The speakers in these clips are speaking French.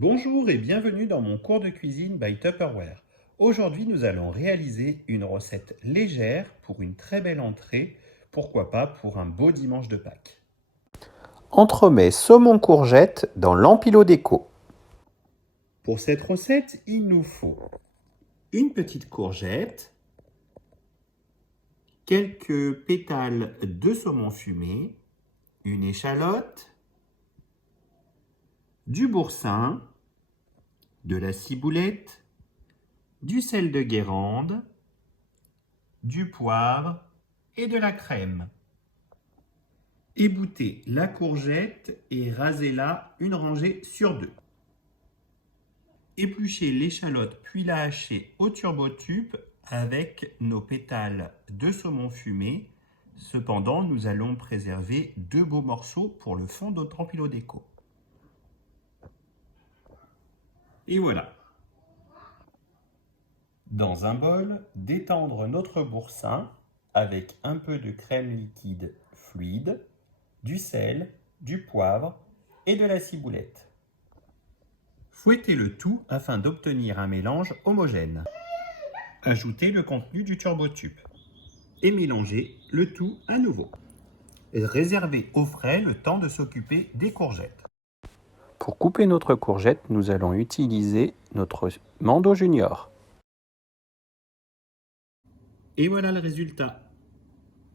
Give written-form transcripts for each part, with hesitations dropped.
Bonjour et bienvenue dans mon cours de cuisine by Tupperware. Aujourd'hui, nous allons réaliser une recette légère pour une très belle entrée, pourquoi pas pour un beau dimanche de Pâques. Entremets saumon courgette dans l'empilo déco. Pour cette recette, il nous faut une petite courgette, quelques pétales de saumon fumé, une échalote, du boursin, de la ciboulette, du sel de Guérande, du poivre et de la crème. Éboutez la courgette et rasez-la une rangée sur deux. Épluchez l'échalote puis la hachez au turbotube avec nos pétales de saumon fumé. Cependant, nous allons préserver deux beaux morceaux pour le fond de notre empilo déco. Et voilà. Dans un bol, détendre notre boursin avec un peu de crème liquide fluide, du sel, du poivre et de la ciboulette. Fouettez le tout afin d'obtenir un mélange homogène. Ajoutez le contenu du turbotube et mélangez le tout à nouveau. Réservez au frais le temps de s'occuper des courgettes. Pour couper notre courgette, nous allons utiliser notre Mando Junior. Et voilà le résultat.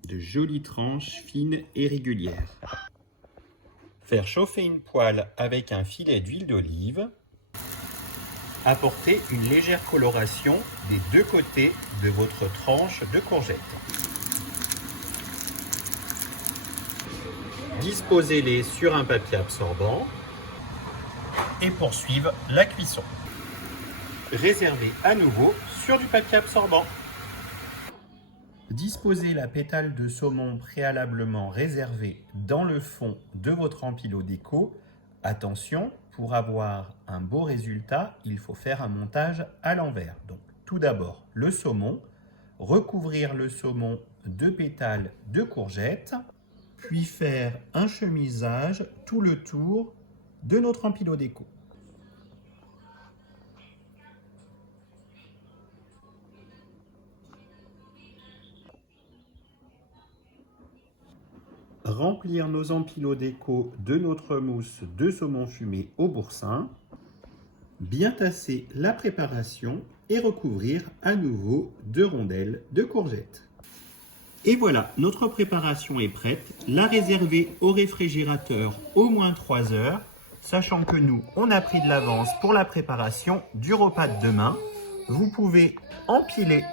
De jolies tranches fines et régulières. Faire chauffer une poêle avec un filet d'huile d'olive. Apportez une légère coloration des deux côtés de votre tranche de courgette. Disposez-les sur un papier absorbant et poursuivre la cuisson. Réservez à nouveau sur du papier absorbant. Disposez la pétale de saumon préalablement réservée dans le fond de votre empilo déco. Attention, pour avoir un beau résultat, il faut faire un montage à l'envers. Donc, tout d'abord, le saumon, recouvrir le saumon de pétales de courgette, puis faire un chemisage tout le tour de notre empilo déco. Remplir nos empilos déco de notre mousse de saumon fumé au boursin. Bien tasser la préparation et recouvrir à nouveau de rondelles de courgettes. Et voilà, notre préparation est prête. La réserver au réfrigérateur au moins 3 heures, sachant que nous, on a pris de l'avance pour la préparation du repas de demain. Vous pouvez empiler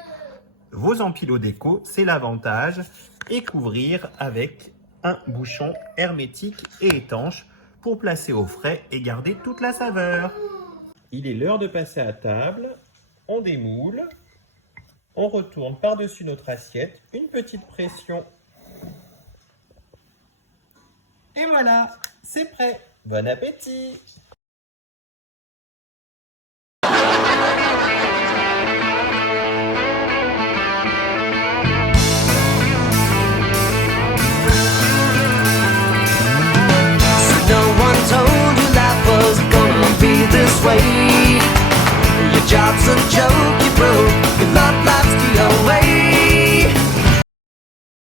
vos empilos déco, c'est l'avantage, et couvrir avec un bouchon hermétique et étanche pour placer au frais et garder toute la saveur. Il est l'heure de passer à table. On démoule. On retourne par-dessus notre assiette. Une petite pression. Et voilà, c'est prêt. Bon appétit! Told you life was gonna be this way. Your job's a joke.